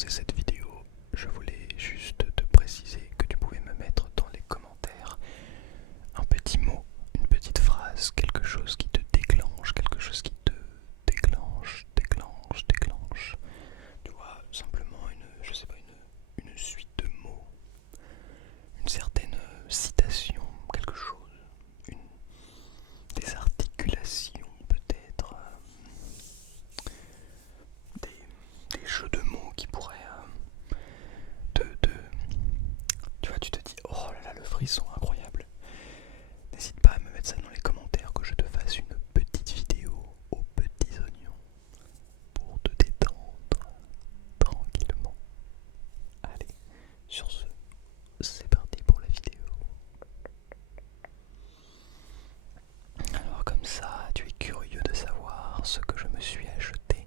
commencer cette vidéo, je voulais juste te préciser que tu pouvais me mettre dans les commentaires un petit mot, une petite phrase, quelque chose qui te déclenche, quelque chose qui te déclenche. Tu vois, simplement je sais pas, une suite de mots, une certaine citation, quelque chose, une, des articulations peut-être, des jeux de mots qui pourraient tu vois, tu te dis, oh là là, le frisson incroyable. N'hésite pas à me mettre ça dans les commentaires, que je te fasse une petite vidéo aux petits oignons pour te détendre tranquillement. Allez, sur ce, c'est parti pour la vidéo. Alors comme ça, tu es curieux de savoir ce que je me suis acheté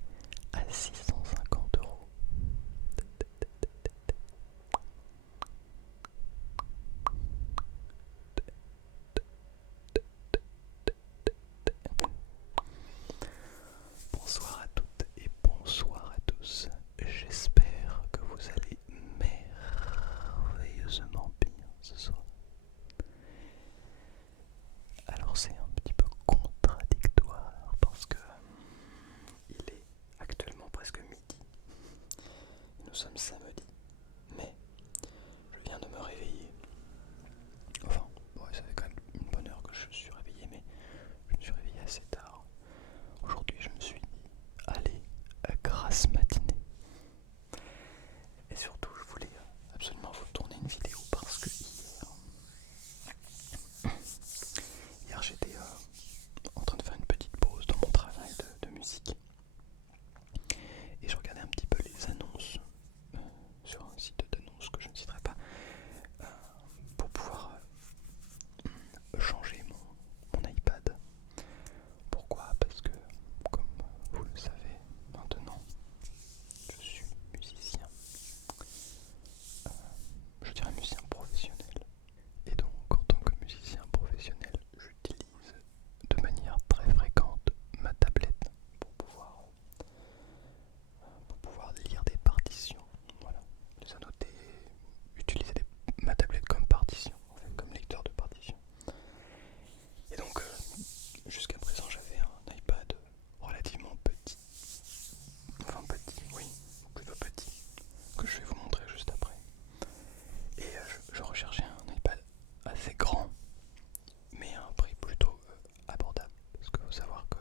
à 650 €. Bonsoir à toutes et bonsoir à tous. J'espère que vous allez merveilleusement bien ce soir. Alors c'est un petit peu contradictoire parce que il est actuellement presque midi. Nous sommes samedi, mais je viens de me réveiller. Enfin, bon, ça fait quand même une bonne heure que je suis réveillé, mais je me suis réveillé assez tard. Aujourd'hui, je me suis dit, allez, grasse matinée. Et surtout, je voulais absolument vous tourner une vidéo parce que hier j'étais en train de faire une petite pause dans mon travail de musique. Et je regardais un petit peu les annonces sur un site d'annonces que je ne citerai pas pour pouvoir changer mon iPad. Pourquoi? Parce que, comme vous le savez maintenant, je suis musicien. Je dirais musicien professionnel. Et donc, en tant que musicien professionnel, j'utilise de manière très fréquente ma tablette pour pouvoir lire des partitions. Voilà, les annoter, utiliser ma tablette comme partition, en fait, comme lecteur de partition. Et donc, jusqu'à présent, j'avais un iPad relativement petit. Enfin petit, oui, plutôt petit, que je vais vous montrer juste après. Et je recherchais un iPad assez grand, mais à un prix plutôt abordable. Parce qu'il faut savoir que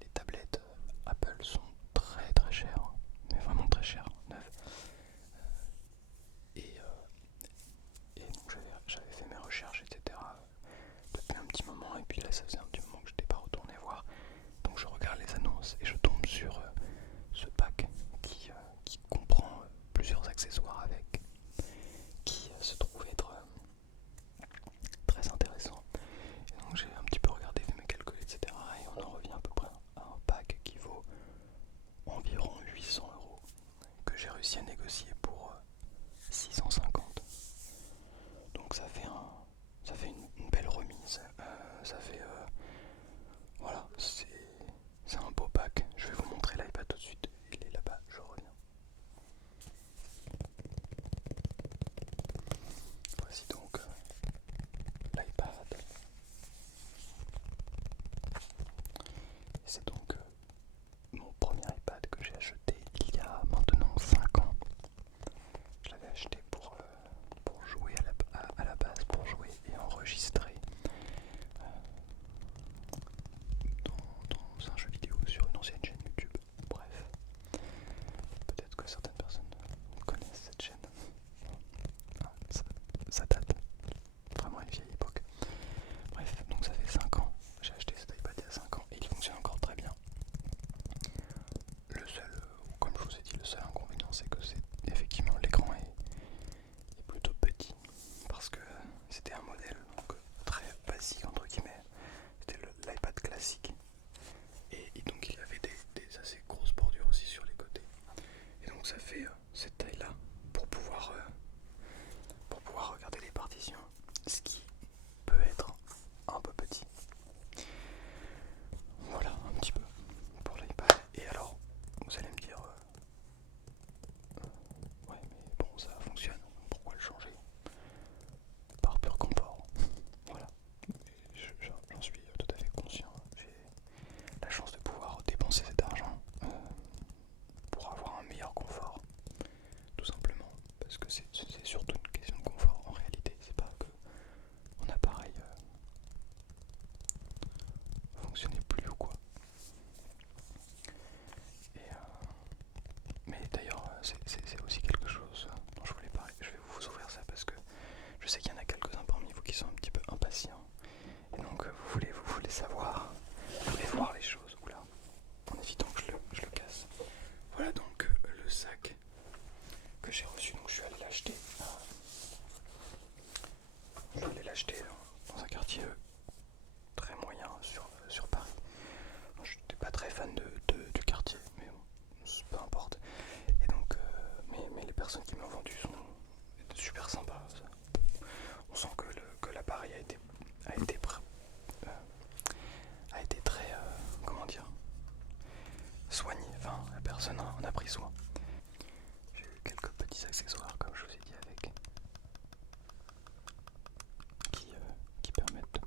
les tablettes Apple sont très très chères, mais vraiment très chères, neuves. Et donc j'avais fait mes recherches, etc. depuis un petit moment, et puis là ça faisait un petit moment que je n'étais pas retourné voir. Donc je regarde les annonces et je tombe sur ce pack qui comprend plusieurs accessoires avec, qui se trouve être très intéressant. Et donc j'ai un petit peu regardé, fait mes calculs, etc. Et on en revient à peu près à un pack qui vaut environ 800 €, que j'ai réussi à négocier pour 650. Donc ça fait une belle remise. Ça fait voilà, c'est un beau pack. Je vais vous montrer l'iPad tout de suite. Il est là-bas, je reviens. Voici donc l'iPad. C'est donc mon premier iPad que j'ai acheté il y a maintenant 5 ans. Je l'avais acheté pour jouer à la base, pour jouer et enregistrer dans un jeu vidéo sur une ancienne chaîne YouTube. Bref, peut-être que certaines personnes connaissent cette chaîne. Ah, ça date, vraiment une vieille époque. Bref, donc ça fait 5 ans. J'ai acheté cet iPad il y a 5 ans et il fonctionne encore très bien. Le seul, comme je vous ai dit, le seul inconvénient, c'est que effectivement l'écran est plutôt petit, parce que c'était un modèle donc, très basique entre guillemets. C'était l'iPad classique. Et donc il y avait des assez grosses bordures aussi sur les côtés. Et donc ça fait cette taille là pour pouvoir regarder les partitions, ce qui peut être un peu petit. Voilà un petit peu pour l'iPad. Et alors vous allez me dire Je sais qu'il y en a quelques-uns parmi vous qui sont un petit peu impatients. Et donc vous voulez savoir, vous voulez voir les choses. Oula, en évitant que je le casse. Voilà donc le sac que j'ai reçu. Donc je suis allé l'acheter. Je suis allé l'acheter dans un quartier très moyen sur Paris. Je n'étais pas très fan du quartier, mais bon, peu importe. Et donc, mais les personnes qui m'ont vendu sont super sympas. On sent que l'appareil a été très, comment dire, soigné. Enfin, la personne en a pris soin. J'ai eu quelques petits accessoires, comme je vous ai dit, avec qui permettent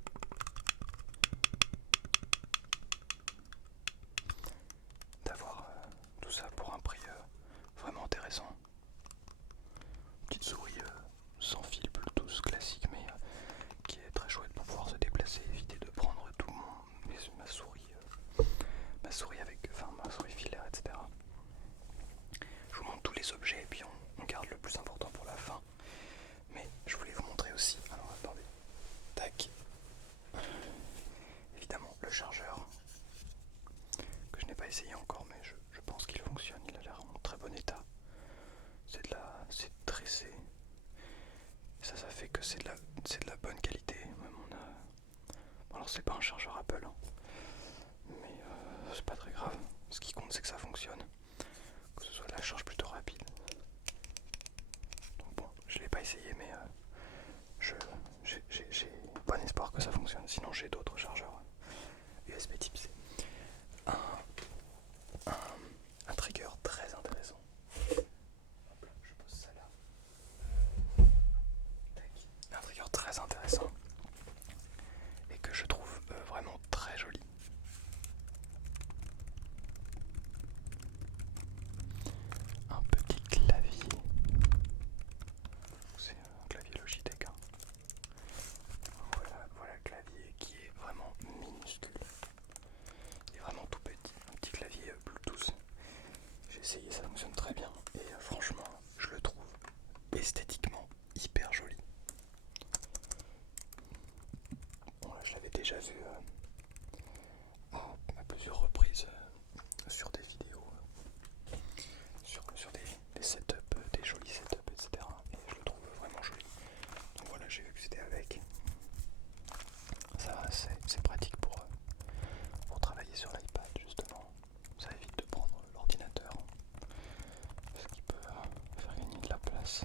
d'avoir tout ça pour un prix vraiment intéressant. Petite souris sans fil Bluetooth classique, mais qui est très chouette pour pouvoir se déplacer, éviter de prendre tout ma souris avec, enfin ma souris filaire, etc. Je vous montre tous les objets et puis on garde le plus important pour la fin. Mais je voulais vous montrer aussi. Alors attendez, tac. Évidemment le chargeur que je n'ai pas essayé encore, mais je pense qu'il fonctionne. Il a l'air en très bon état. C'est tressé. Ça fait que c'est de la bonne qualité. Même bon, alors c'est pas un chargeur Apple, hein, mais c'est pas très grave. Ce qui compte c'est que ça fonctionne, que ce soit de la charge plutôt rapide. Donc bon, je l'ai pas essayé, mais j'ai bon espoir que ça fonctionne. Sinon j'ai d'autres chargeurs USB Type C. Un trigger très intéressant. Hop là, je pose ça là. Un trigger très intéressant et que je trouve vraiment très joli. Un petit clavier. C'est un clavier Logitech. Hein. Voilà le clavier qui est vraiment minuscule. Il est vraiment tout petit. Un petit clavier Bluetooth. J'ai essayé, ça fonctionne très bien. Et franchement, je le trouve esthétiquement hyper joli. Bon là, je l'avais déjà vu à plusieurs reprises sur des vidéos, sur des setups, des jolis setups, etc. Et je le trouve vraiment joli. Donc voilà, j'ai vu que c'était avec. Ça, c'est pratique pour travailler sur l'iPad, justement. Ça évite de prendre l'ordinateur, ce qui peut faire gagner de la place.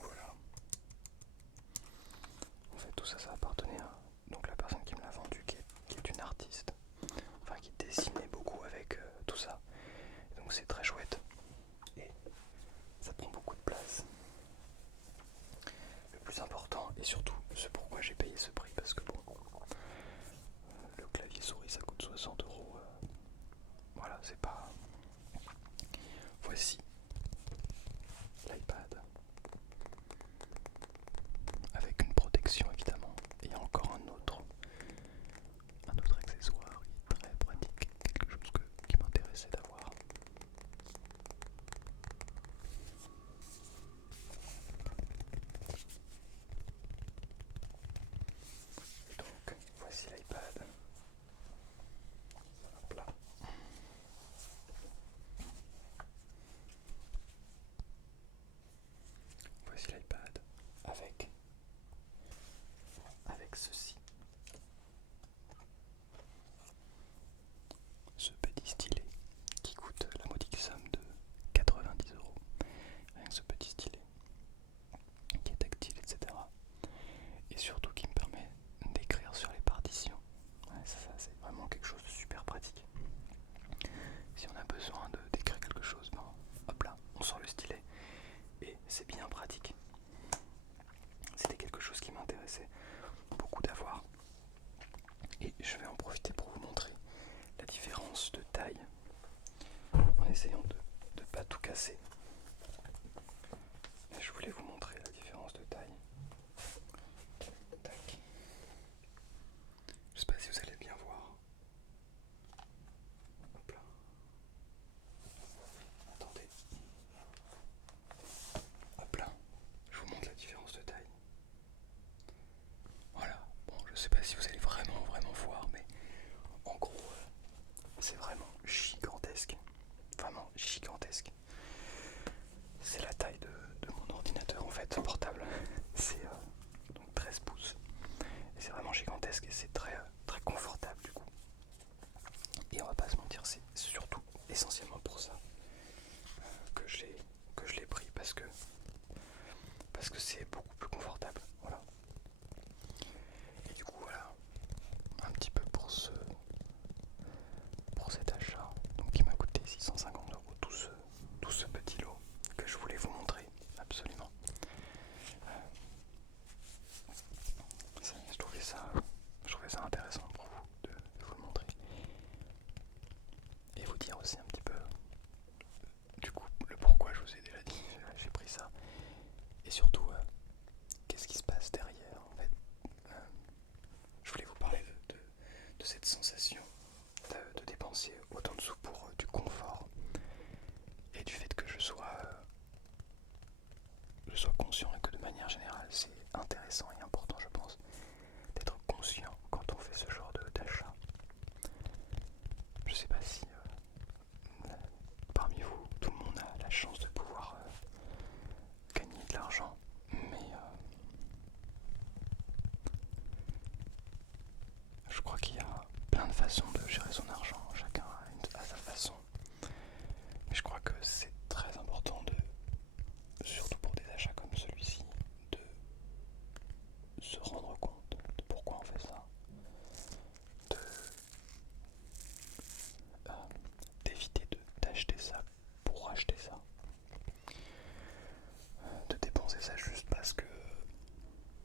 Voilà. En fait, tout ça, ça appartenait à donc la personne qui me l'a vendu, qui est une artiste, enfin qui dessinait beaucoup avec tout ça. Et donc c'est très chouette. Et ça prend beaucoup de place. Le plus important, et surtout ce pourquoi j'ai payé ce prix, parce que bon, le clavier souris ça coûte 60 euros. Voilà, c'est pas. Voici l'iPad avec une protection évidemment et encore un autre accessoire qui est très pratique, quelque chose qui m'intéressait d'avoir. Et donc voici l'iPad. Hop là. essayant de ne pas tout casser. Et je voulais vous montrer la différence de taille. Tac. Je sais pas si vous allez bien voir. Hop là. Attendez. Hop là. Je vous montre la différence de taille. Voilà. Bon, je sais pas si vous allez vraiment voir, mais en gros, c'est vraiment gigantesque. Vraiment gigantesque. C'est la taille de mon ordinateur en fait, portable. C'est donc 13 pouces. Et c'est vraiment gigantesque et c'est très confortable du coup. Et on va pas se mentir, c'est surtout essentiellement pour ça que je l'ai pris parce que c'est beaucoup plus confortable. Voilà. Et du coup voilà, un petit peu pour cet achat, donc qui m'a coûté 650 €, tout ce petit lot que je voulais vous montrer absolument. Je trouvais ça intéressant pour vous de vous le montrer et vous dire aussi un petit peu du coup le pourquoi. Je vous ai déjà dit, j'ai pris ça, et surtout qu'est-ce qui se passe derrière en fait. Je voulais vous parler de cette sensation de dépenser autant de sous pour du confort et du fait que je sois conscient et que de manière générale c'est intéressant et important, je pense, d'être conscient quand on fait ce genre d'achat. Je sais pas si parmi vous tout le monde a la chance de pouvoir gagner de l'argent, mais je crois qu'il y a plein de façons de gérer son argent, chacun a sa façon. Mais je crois que c'est très important surtout pour des achats comme celui-ci, de se rendre compte de pourquoi on fait ça, de d'éviter d'acheter ça pour acheter ça, de dépenser ça juste parce que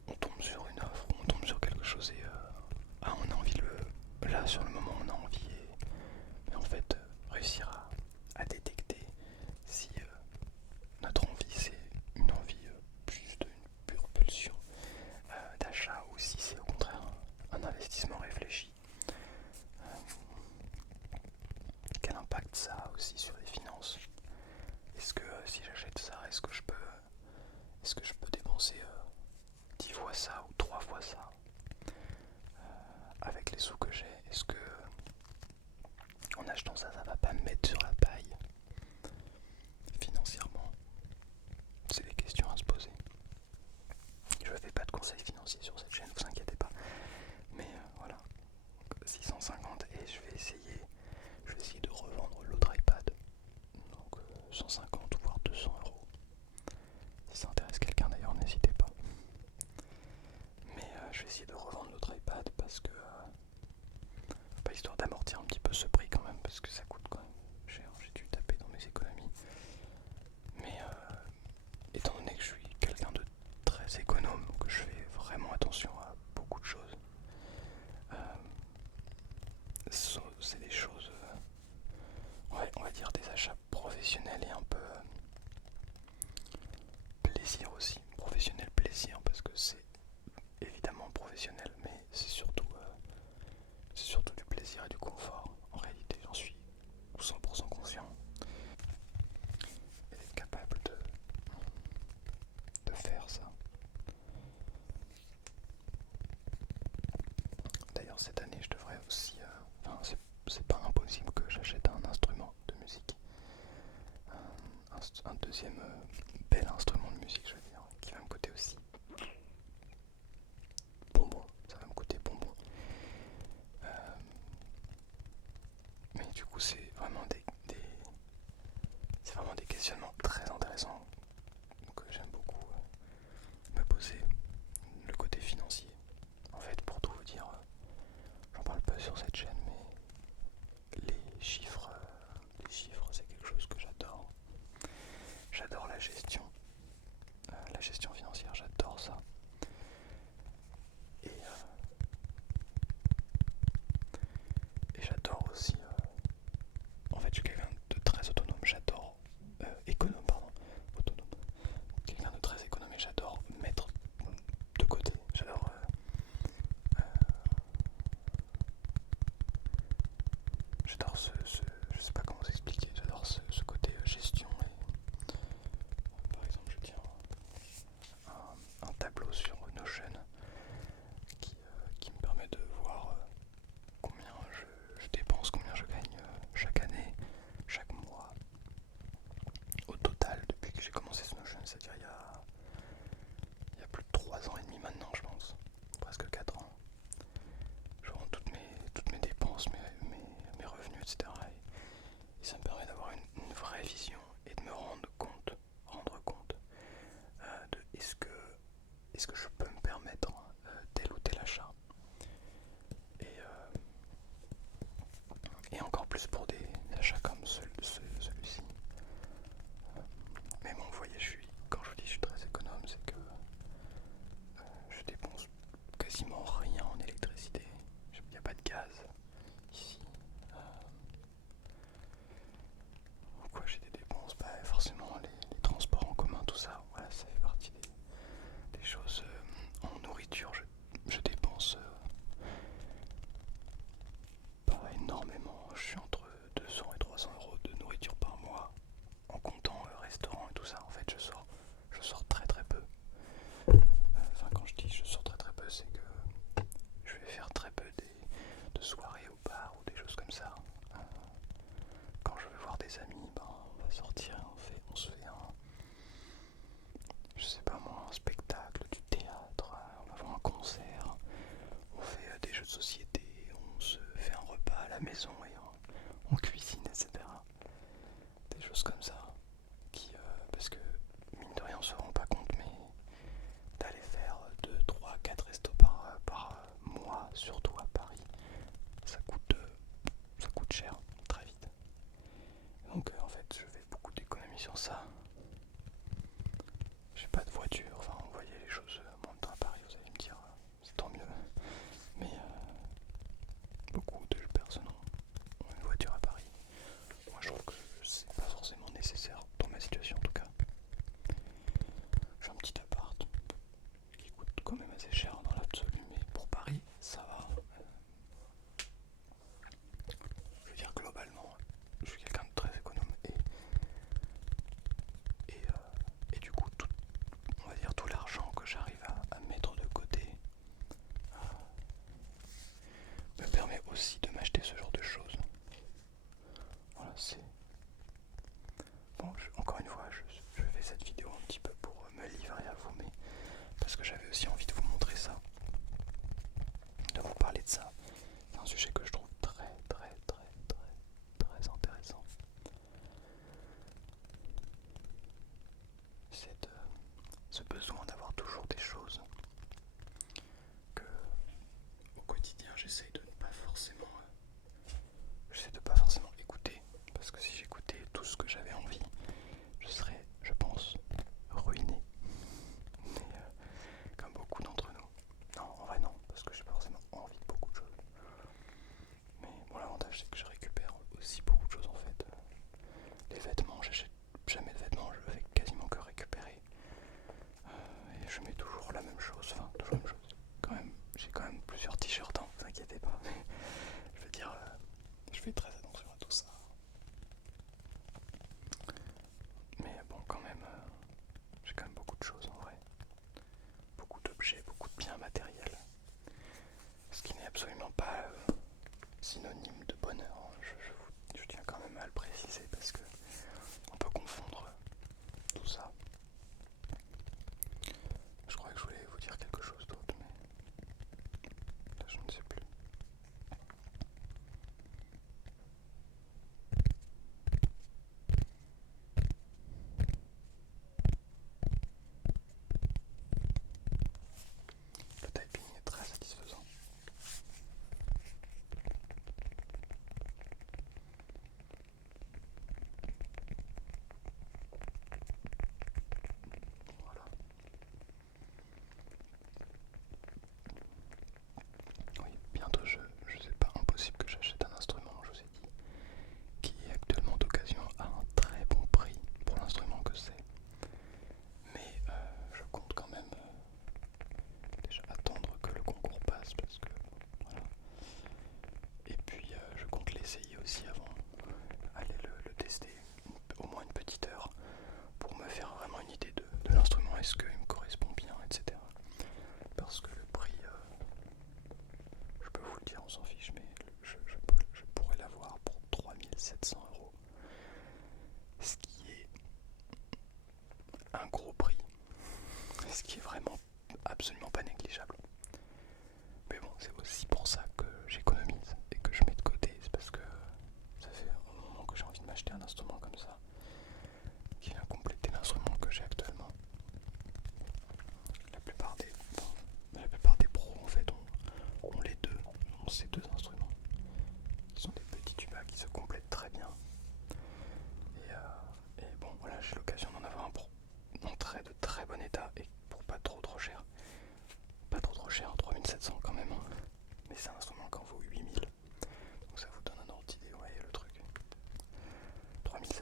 on tombe sur une offre, on tombe sur quelque chose et on a envie là sur le moment on a envie, mais en fait réussir à détecter si notre envie c'est une envie juste une pure pulsion d'achat ou si c'est au contraire un investissement réfléchi. Quel impact ça a aussi sur les finances? Est-ce que si j'achète ça, est-ce que je peux dépenser 10 fois ça ou 3 fois ça avec les sous que j'ai? Est-ce que en achetant ça, ça va pas me mettre sur la paille financièrement? C'est des questions à se poser. Je ne fais pas de conseils financiers sur cette chaîne, vous inquiétez pas. Mais voilà, 650 et je vais essayer de revendre l'autre iPad. Donc 150 voire 200 €. Si ça intéresse quelqu'un d'ailleurs, n'hésitez pas. Mais je vais essayer de revendre l'autre iPad parce que pas histoire d'amortir un petit peu ce prix quand même, parce que ça coûte quand même cher. J'ai dû taper dans mes économies. Mais étant donné que je suis quelqu'un de très économe, que je fais vraiment attention à beaucoup de choses, c'est des choses, ouais, on va dire des achats professionnels et un peu plaisir aussi. Professionnel plaisir parce que c'est évidemment professionnel, mais c'est surtout du plaisir et du confort. En réalité, j'en suis 100% conscient. Et d'être capable de faire ça. D'ailleurs, cette année, je devrais aussi... c'est pas impossible que j'achète un instrument de musique. Un deuxième bel instrument de musique, je veux dire, qui va me coûter aussi bonbon. Ça va me coûter bonbon. Mais du coup, c'est vraiment c'est vraiment des questionnements très intéressants que j'aime beaucoup me poser. Le côté financier. En fait, pour tout vous dire, j'en parle peu sur cette chaîne, mais les chiffres, c'est quelque chose que j'adore. J'adore la gestion financière, j'adore ça. Et j'adore aussi, en fait, je suis quelqu'un de très autonome. j'adore je sais pas comment vous expliquer, j'adore ce côté gestion. Et, par exemple, je tiens un tableau sur Notion qui me permet de voir combien je dépense, combien je gagne chaque année, chaque mois, au total depuis que j'ai commencé ce Notion, c'est-à-dire il y a plus de 3 ans et demi maintenant, je pense, presque 4 ans. Je rends toutes mes dépenses, mes revenus, etc. Et ça me permet d'avoir une vraie vision et de me rendre compte de est-ce que je peux me permettre tel ou tel achat. Et encore plus pour des achats comme celui-ci. Mais bon, vous voyez, quand je vous dis que je suis très économe, c'est que je dépense quasiment rien en électricité. Il n'y a pas de gaz ici. Pourquoi j'ai des dépenses? Forcément les transports en commun, tout ça, voilà, ça fait partie des choses. En nourriture, je dépense pas énormément. Je suis entre 200 et 300 euros de nourriture par mois, en comptant restaurant et tout ça. En fait, je sors très très peu. Enfin, quand je dis je sors très très peu, c'est que je vais faire très peu de soirées au bar ou des choses comme ça. Quand je veux voir des amis, on va sortir, on se fait je sais pas moi, un spectacle, du théâtre, on va voir un concert, on fait des jeux de société, on se fait un repas à la maison et on cuisine, etc. Des choses comme ça, parce que mine de rien on se rend pas compte, mais d'aller faire 2, 3, 4 restos par mois, surtout à Paris, ça coûte cher, très vite. Donc en fait je fais beaucoup d'économies sur ça. J'ai pas de voiture, enfin vous voyez les choses en même temps à Paris, vous allez me dire c'est tant mieux. Mais beaucoup de personnes ont une voiture à Paris. Moi je trouve que c'est pas forcément nécessaire dans ma situation en tout cas. J'ai un petit appart qui coûte quand même assez cher dans l'absolu, mais pour Paris ça va. Je veux dire globalement, je suis quelqu'un de très économe et du coup on va dire tout l'argent que j'arrive à mettre de côté me permet aussi de m'acheter ce genre de choses. Voilà, c'est... Bon, encore une fois, je fais cette vidéo un petit peu pour me livrer à vous, mais parce que j'avais aussi envie de vous montrer ça, de vous parler de ça. C'est un sujet que je trouve très très très très très intéressant. C'est ce besoin d'avoir toujours des choses que au quotidien j'essaie de pas forcément écouter, parce que si j'écoutais tout ce que j'avais envie, je serais, je pense, ruiné. Mais comme beaucoup d'entre nous. Non, en vrai non, parce que j'ai pas forcément envie de beaucoup de choses. Mais bon, l'avantage c'est que je récupère aussi beaucoup de choses en fait. Les vêtements, j'achète jamais de vêtements, je fais quasiment que récupérer. Et je mets toujours la même chose, enfin toujours la même chose. J'ai quand même plusieurs t-shirts, hein, vous inquiétez pas. Mais je veux dire, je fais très attention à tout ça. Mais bon, quand même, j'ai quand même beaucoup de choses en vrai. Beaucoup d'objets, beaucoup de biens matériels. Ce qui n'est absolument pas synonyme de bonheur. Je tiens quand même à le préciser parce que on peut confondre tout ça. Je crois que je voulais vous dire quelque chose d'autre, mais là je ne sais plus. Le typing est très satisfaisant.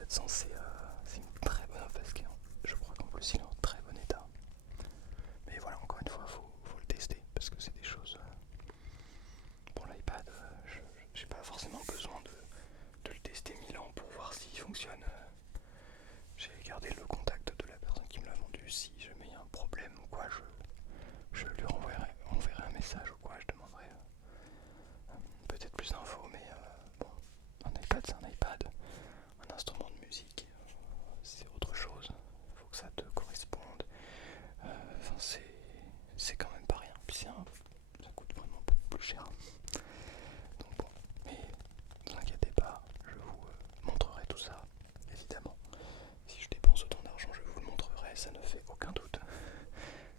400, c'est une très bonne offre parce que je crois qu'en plus il est en très bon état. Mais voilà, encore une fois, faut le tester parce que c'est des choses. Pour l'iPad, j'ai pas forcément besoin de le tester 1000 ans pour voir s'il fonctionne. J'ai gardé le contact de la personne qui me l'a vendu. Si jamais il y a un problème ou quoi, je lui enverrai un message ou quoi, je demanderai peut-être plus d'infos. Mais bon, un iPad c'est un iPad, un instrument de musique c'est autre chose. Faut que ça te corresponde. Enfin, c'est quand même pas rien. Puis ça coûte vraiment beaucoup plus cher. Donc bon, mais ne vous inquiétez pas, je vous montrerai tout ça, évidemment. Si je dépense autant d'argent, je vous le montrerai, ça ne fait aucun doute.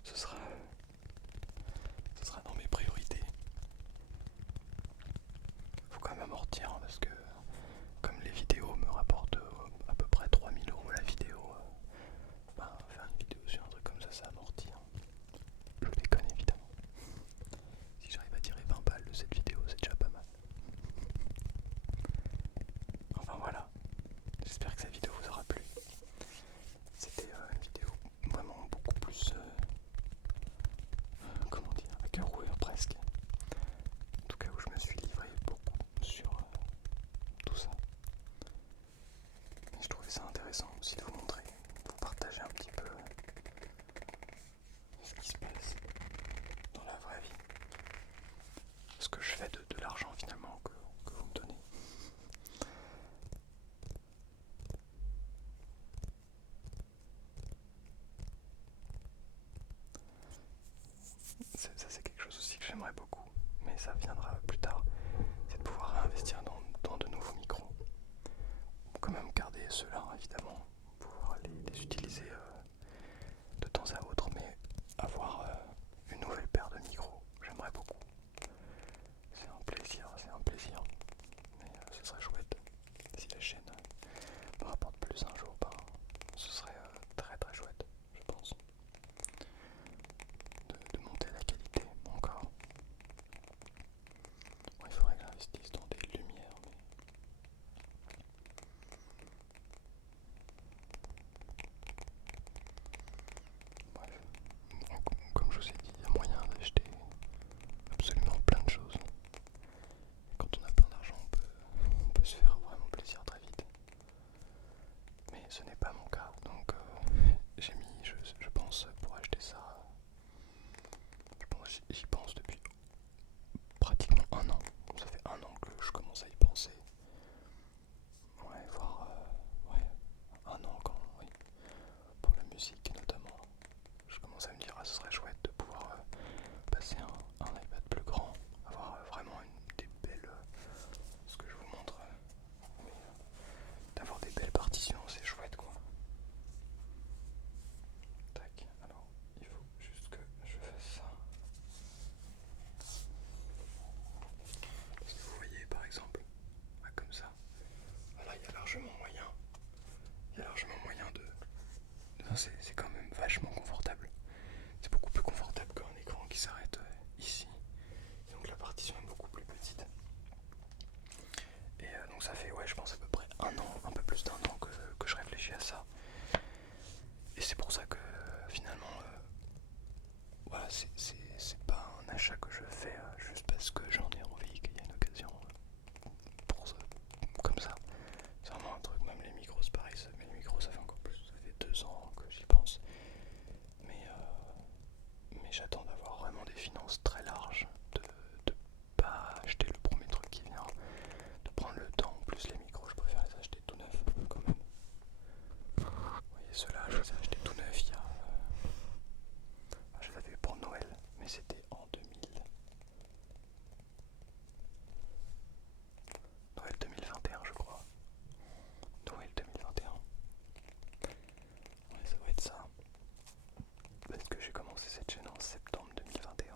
Ce sera dans mes priorités. Faut quand même amortir, hein, parce que comme les vidéos me rapportent à peu près 3000 € la vidéo, faire une vidéo sur un truc comme ça amortit. Hein. Je déconne évidemment. Si j'arrive à tirer 20 balles de cette vidéo, c'est déjà pas mal. Enfin voilà, j'espère que cette vidéo vous aura plu. C'était une vidéo vraiment beaucoup plus, comment dire, à cœur ouvert presque. En tout cas où je me suis livré beaucoup sur tout ça. Et je trouvais ça intéressant aussi de vous montrer, de vous partager un petit peu ce qui se passe dans la vraie vie. Ce que je fais de l'argent finalement que vous me donnez. Ça c'est quelque chose aussi que j'aimerais beaucoup, mais ça viendra plus tard, c'est de pouvoir investir dans de nouveaux micros. Quand même garder ceux-là évidemment, pouvoir les utiliser de temps à autre, mais avoir une nouvelle paire de micros, j'aimerais beaucoup. C'est un plaisir, mais ce serait chouette si la chaîne me rapporte plus un jour, ce serait très très chouette, je pense. De monter la qualité encore. Bon, il faudrait que j'investisse dans des lumières, mais bref. Comme je vous ai dit, il y a moyen d'acheter absolument plein de choses. Et quand on a plein d'argent, on peut se faire vraiment plaisir très vite. Mais ce n'est pas mon cas, donc j'ai mis, je pense, pour acheter ça, j'y pense depuis pratiquement un an. Ça fait un an que je commence à y penser. Ouais, voire ouais, un an quand, oui, pour la musique notamment. Je commence à me dire, ce serait chouette de pouvoir passer un iPad plus grand, avoir vraiment des belles, ce que je vous montre, mais d'avoir des belles partitions, c'est chouette quoi. Tac, alors il faut juste que je fasse ça. Parce que vous voyez par exemple, comme ça, voilà, il y a largement moyen. C'est quand même vachement confortable. C'est beaucoup plus confortable qu'un écran qui s'arrête ici. Donc la partition est beaucoup plus petite. Et donc ça fait, ouais, je pense à peu près un an, un peu plus d'un an que je réfléchis à ça. Et c'est pour ça que finalement, voilà, c'est pas un achat que je fais juste parce que j'en ai envie, qu'il y a une occasion pour ça, comme ça. C'est vraiment un truc, même les micros, c'est pareil, mais les micros ça fait encore plus, ça fait 2 ans que j'y pense. Mais j'attends d'avoir vraiment des finances très larges, de pas acheter le premier truc qui vient, de prendre le temps. En plus les micros, je préfère les acheter tout neufs quand même. Vous voyez ceux-là, je les ai achetés tout neufs il y a... je les avais eu pour Noël, mais c'était en 2000. Noël 2021 je crois. Noël 2021. Ouais, ça doit être ça. Parce que j'ai commencé cette chaîne en septembre 2021.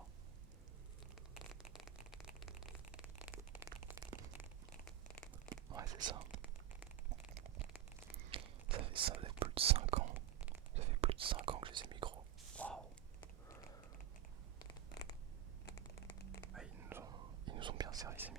Ouais, c'est ça. Ça fait plus de 5 ans. Ça fait plus de 5 ans que j'ai ces micros. Waouh. Ah, ils nous ont bien servi ces